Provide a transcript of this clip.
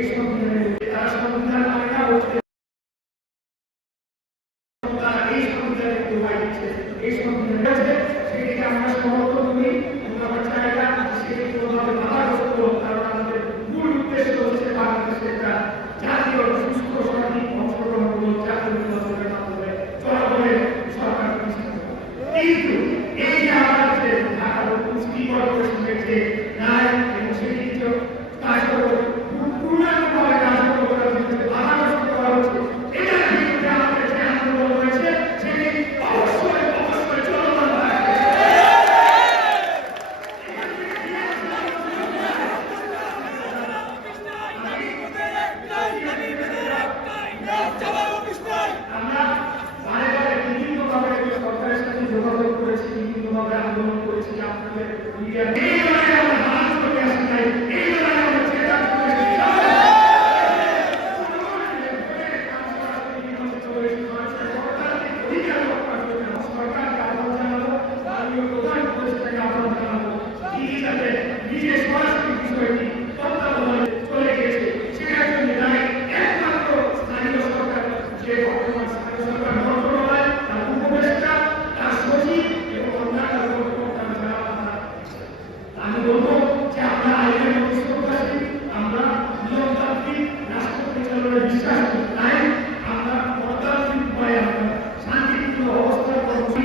It's Gracias. বিশ্বাস তাই আপনার শান্তিপূর্ণ অবস্থা করছি